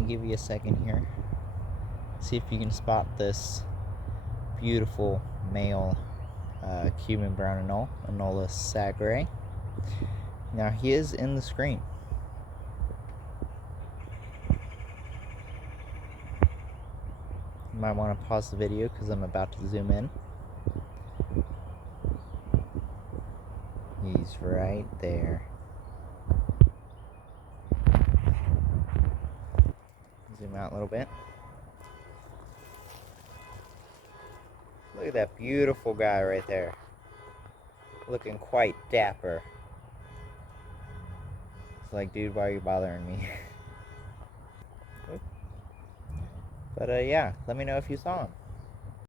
me give you a second here. See if you can spot this beautiful male Cuban brown anole, Anolis sagre. Now he is in the screen. You might want to pause the video because I'm about to zoom in. He's right there. Zoom out a little bit. Look at that beautiful guy right there. Looking quite dapper. It's like, dude, why are you bothering me? But yeah, let me know if you saw him.